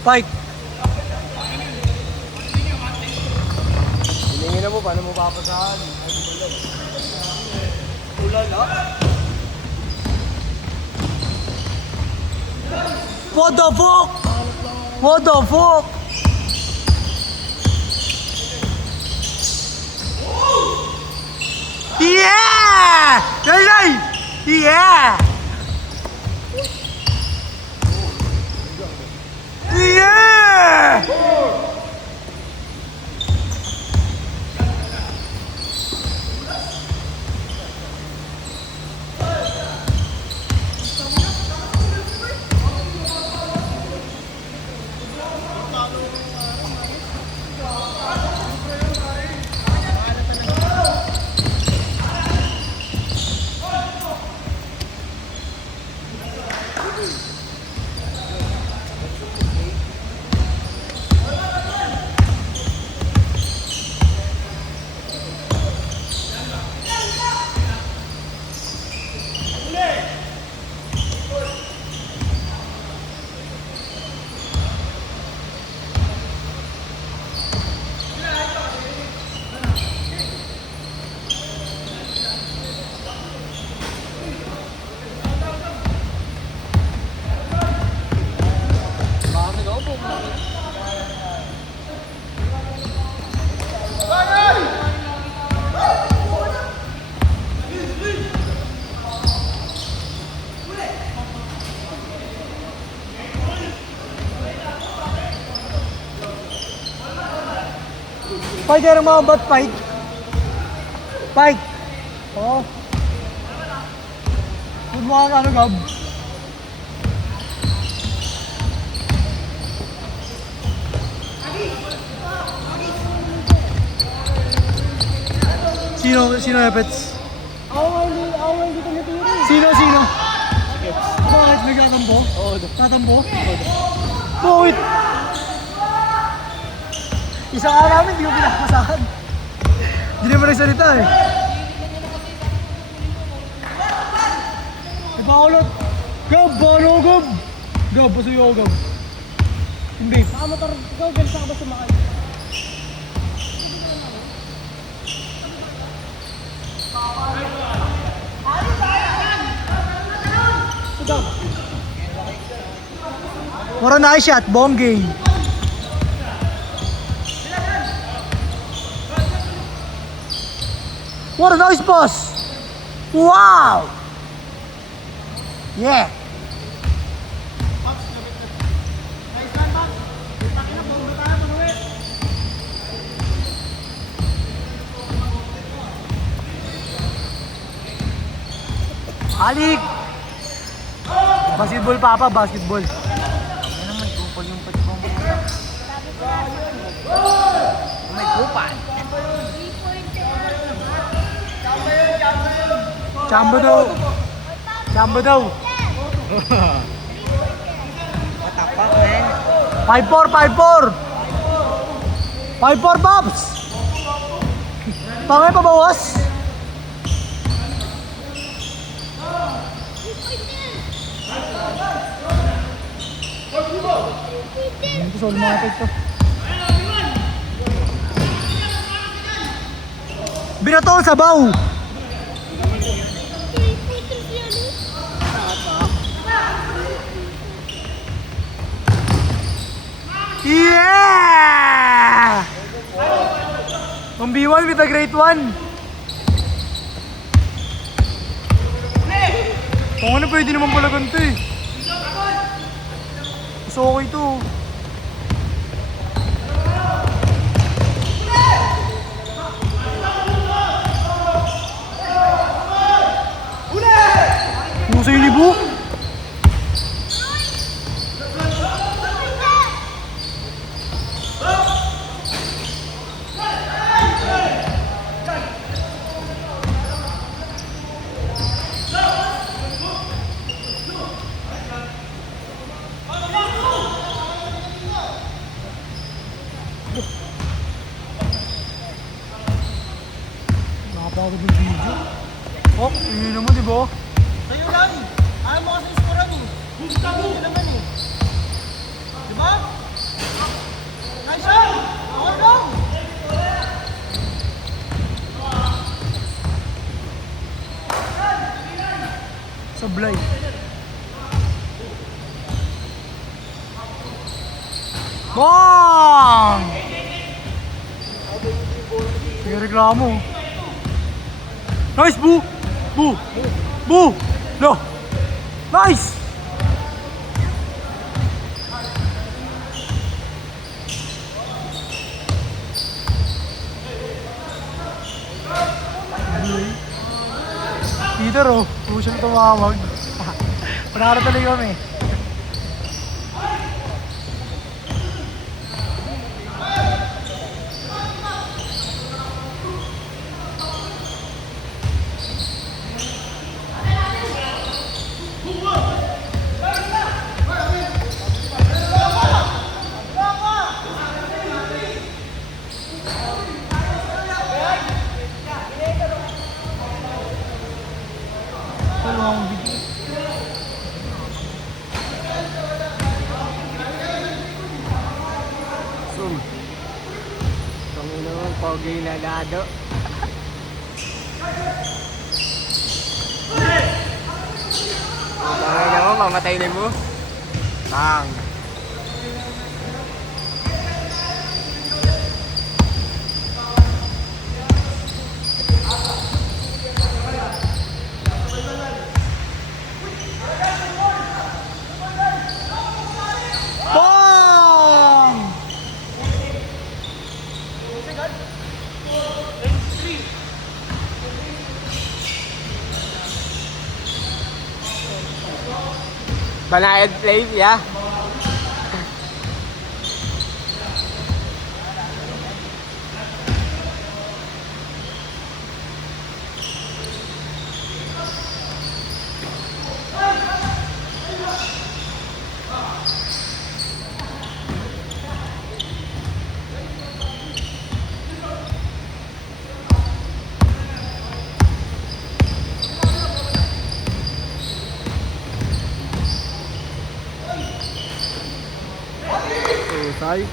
Fight! Hilingin na mo, paano mo papasahan? Ulala. What the fuck? What the fuck? Yeah! Yay! Yeah! Yeah! Fight yan ang mga bot fight. Fight. Oo. Huwag mo kang ano, Gab. Sino Epets? Ako hindi ko natiro. Sino? Bakit? Nagtatampo? Oo. Tatampo? Bakit? Isang araw namin, hindi ko pinakasahan. Hindi naman nagsalita eh. Ipakulot. Gab! Bano, Gab! Gab, basuyo ako, Gab. Hindi. Nakamotor ikaw, ganun sa ka ba sumakay? What a nice shot, Bonggay. What a nice pass! Wow! Yeah! Halik! Basketball, Papa, basketball. Ano may kupal yung patibong mo? May kupal. Chamba daw. Chamba daw. Matapak, man. 5-4, 5-4. 5-4, Pops! Pangay pa bawas? Ito sa lumapit to. Binaton sa baw. Yeah! 1v1 with a great one. Kung ano pwede naman pala ganito eh. Mas okay to. Pusa yung libo. Nakapagod yung video. Oh, yun naman diba? Sa'yo lang. Ayaw mo kasi scorean eh. Gusto mo naman eh. Diba? Sablay. Bang! May reklamo. Nice, Boo! Boo! Boo! No! Nice! Peter, oh. Huwag siyang tumawag. Panara tuloy kami. Dalawang video. Zoom. Kami naman, pogi na lado. Bakay naman, mamatay na mo. Bang. Bang! Banayad play, yeah. Tay.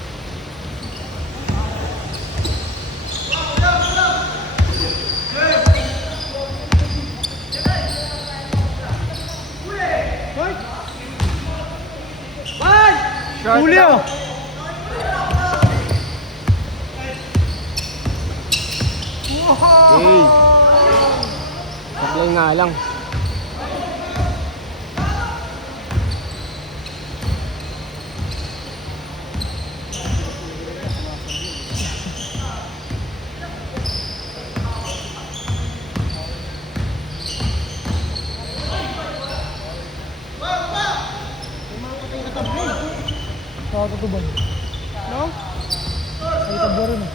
Short Huli lang. ah! Hey. Sablay nga lang. Nakakatubag. No? Ay, tabla rin eh.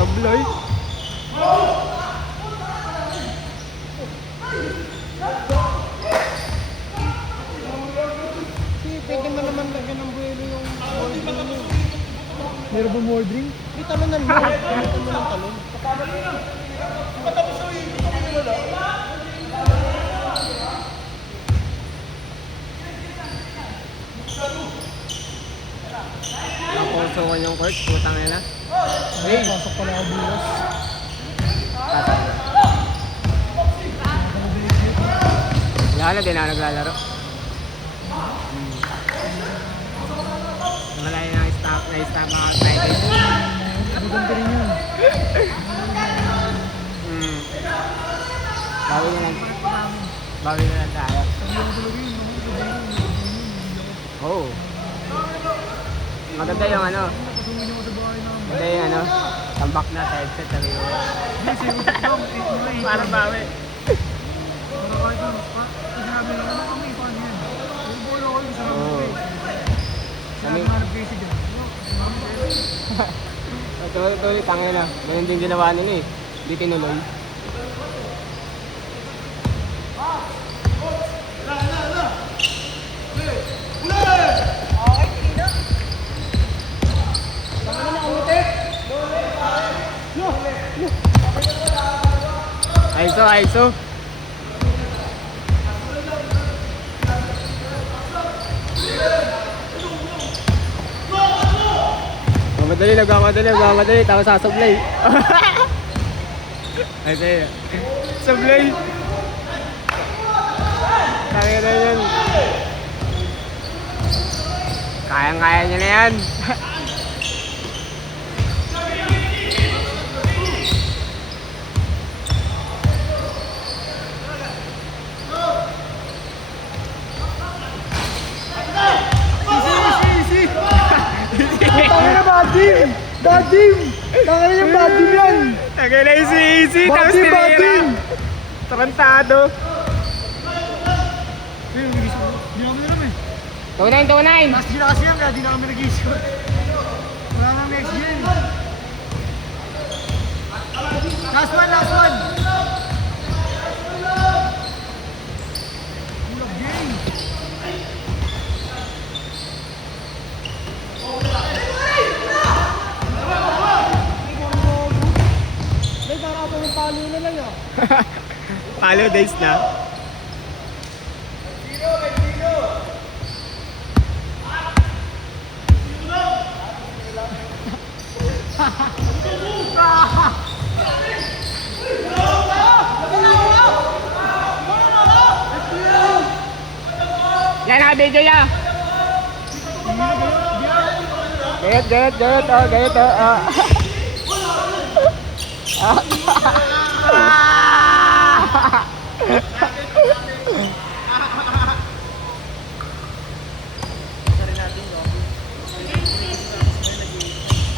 Sablay. Pwede mo naman lagyan ng buwelo yung boarding mo. Meron ba more drink? Di talunan mo. Talunan mo ng talon. Napusukan yung court, putang ina. Hey! Pasok pala ako bukas. Wala na din ako naglalaro. Wala yun ang stop mga Friday. Maganda rin yun. Bawi na lang. Bawi na lang tayo. Oh. Maganda yung ano. Maganda yung ano. Tambak na sa headset. Sabi ko. Parang bawi. Sinabi lang naman kami, paano yan? Yung bola ko yung Oo. Sabi nga ng president. Tuloy, tangin na. Ganun din ginawa nila eh. Hindi tinuloy. Aiso. Nagmamadali, tapos sasablay. Ay, sa'yo. Sablay. Kaya na yan. Kayang-kaya niya na yan. Easy. Tangin na bad team. Tangin na yung bad team yan. Tagay na easy. Bad team. Tarantado. Hindi namin alam eh. 2-9. Last year kasi yan, kaya di na kami nag-i-score. Wala nang next year. Last one. Kulag game. May para ako ng palo na lang ah. Palo days na. Yan naka-video niya. Gayet.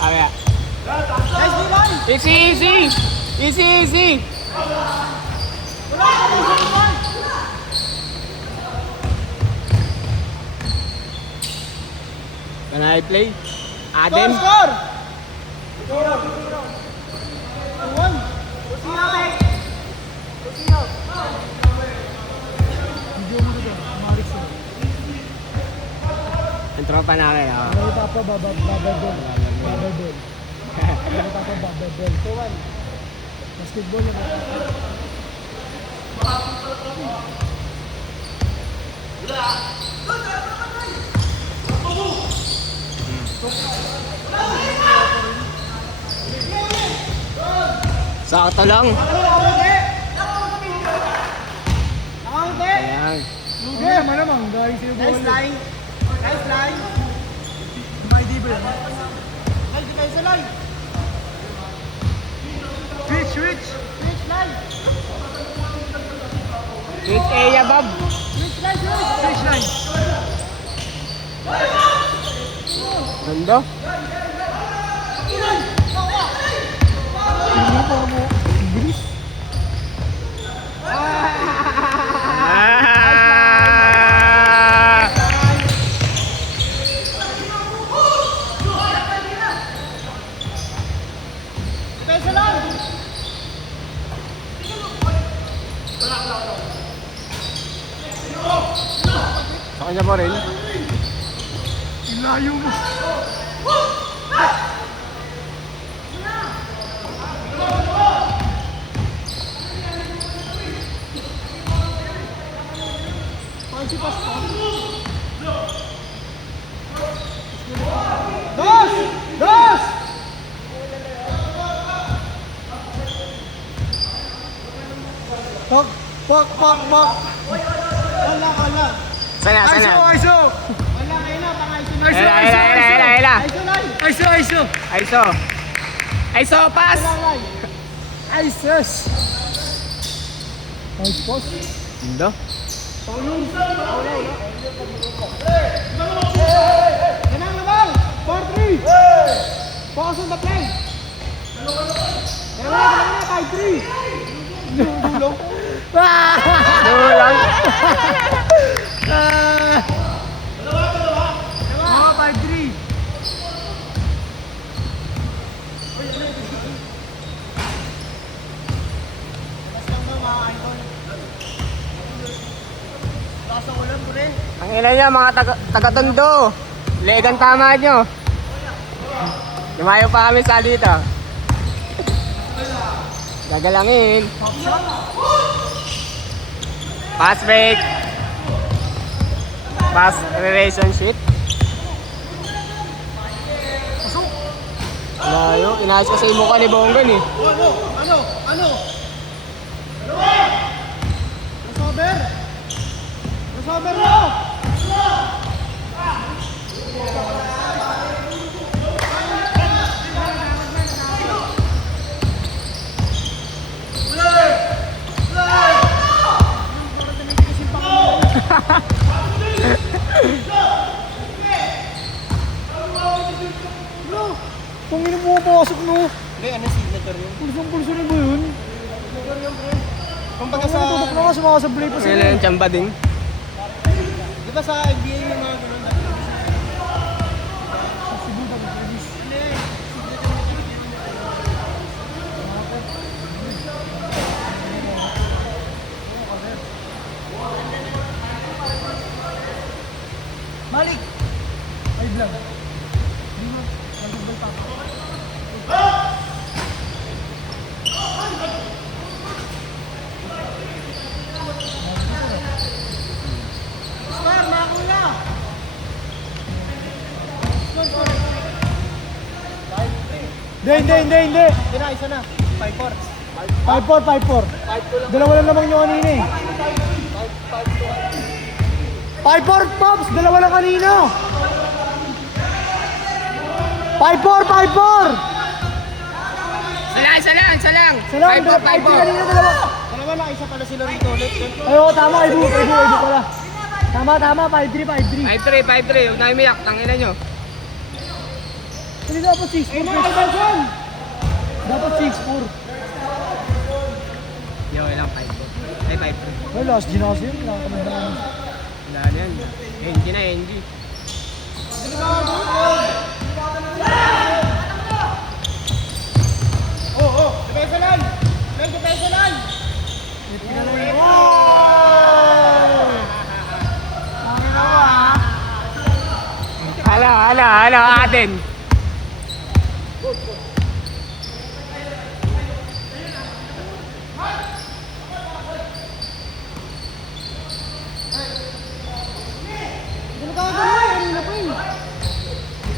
Ayan. Easy. Can I play? Aden? Score! Ang tropa namin, oh. May tapa bababol. Basketball na. Sakto lang. Ayan. Okay, malamang guys. Nice line. May dibre. Ay, di kayo sa line. Switch line. Switch area, Bob. Switch line. Ganda. Bilis. Sa kanya pa rin. Ilayo mo. Dos! Pak. Wala. Sana. Aiso! Aiso, pass! Aisos! Pass. Ganda. Naman! 4-3! Focus on the play! Dalawa, 5-3! Dulong! Dulang. Ang ina niya, mga taga-tondo. Legan tama nyo. Lumayo pa kami sa dito. Gagalangin. Pass break. Pass relationship. Layo, inayos kasi yung mukha ni Bonggan eh. Ano? Crossover! Crossover mo! Bro, kung ino mo pasok no? Hindi, ano signature yun? Pulsong-pulso na ba yun? Kumbaga Sa... Tutok na nga sumasablay pa sila. Ngayon yung tsamba din. Di ba sa NBA may mga ganun? Malik! Ay, vlog. Star, makula! Hindi. Tira, isa na. 5-4. 5-4. Dalawa lang naman yung kanina eh. 5-4, Pops! Dalawa lang kanina! 5-4! Isa lang. Salam, 5-4, 5-4 kanina dalawa. Dalawa lang, isa pala sila rito ulit. Ay, oo, tama, Ibu pala. Tama, 5-3. 5-3. Huwag na umiyak. Tangina nyo. Hindi dapat 6-4. Dapat 6-4. Yo, ilang 5-4. Ay, 5-3. Well, last G na kasi yun. Nakakamad na yun. Wala na yan. NG na, NG. Depensa lang! May depensa lang! Hala, atin.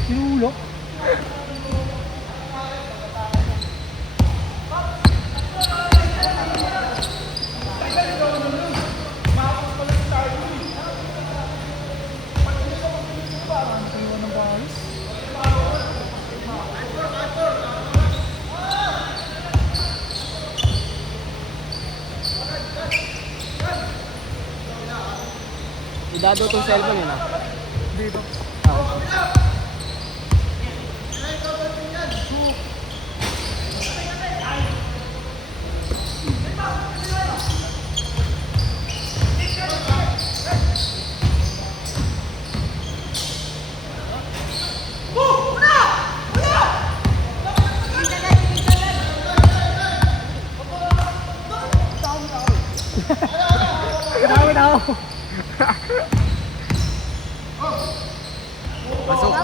Sinulok. Idado itong cellphone yun ah. Dito. Tao. Pasok.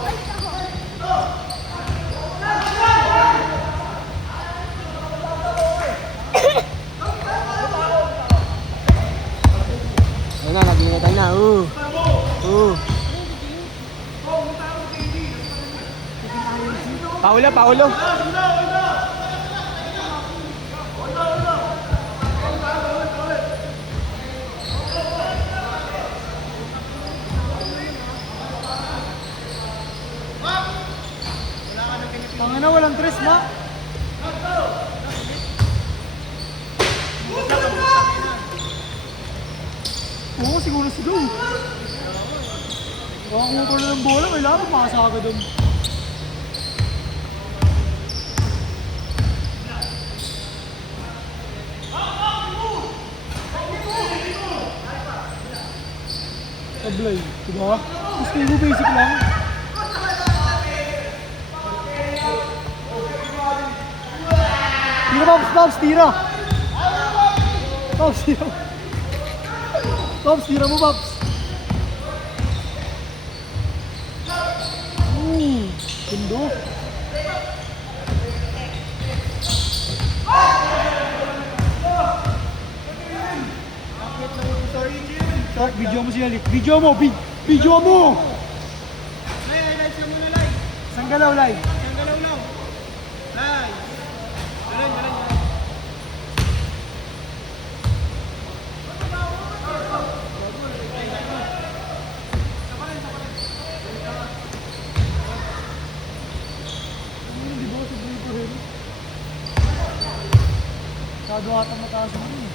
Ayun na, nag-ingatan na. Paulo. Tangina, walang tres, ma. Oo, siguro. Baka kung pala ng bola, kailangan makasaka doon. Tablay, diba? Gusto mo basic lang. Tira, Pops, tira! Pops, tira mo, Pops. Tundo. Sorry, video mo siya, Lik. Video mo! Video mo! Live ka muna, live. Isang galaw, live. Ang galaw lang. Live. Galing. Hindi ba kasi dito rin? Masyado ata mataas mo eh.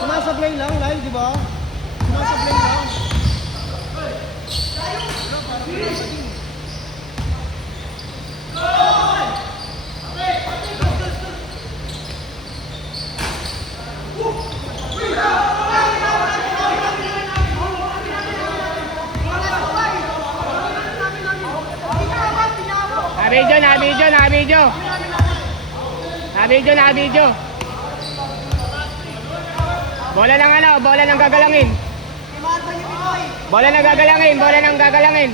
Sumasablay lang, live, di ba? Sumasablay lang. Nabidyo. Bola ng gagalangin. Bola ng gagalangin.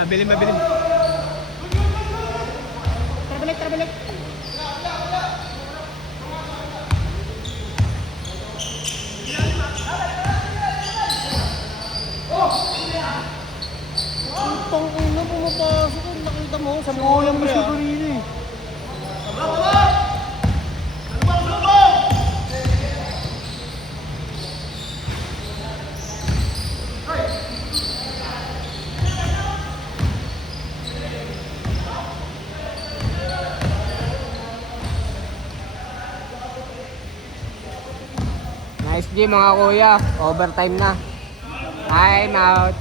Traveling. Mabilin. Traveling. Putang ina, pumapasok. Nakita mo, sa Kulang mo pre, siya ah. kanina eh. Nice game mga kuya. Overtime na. Time out.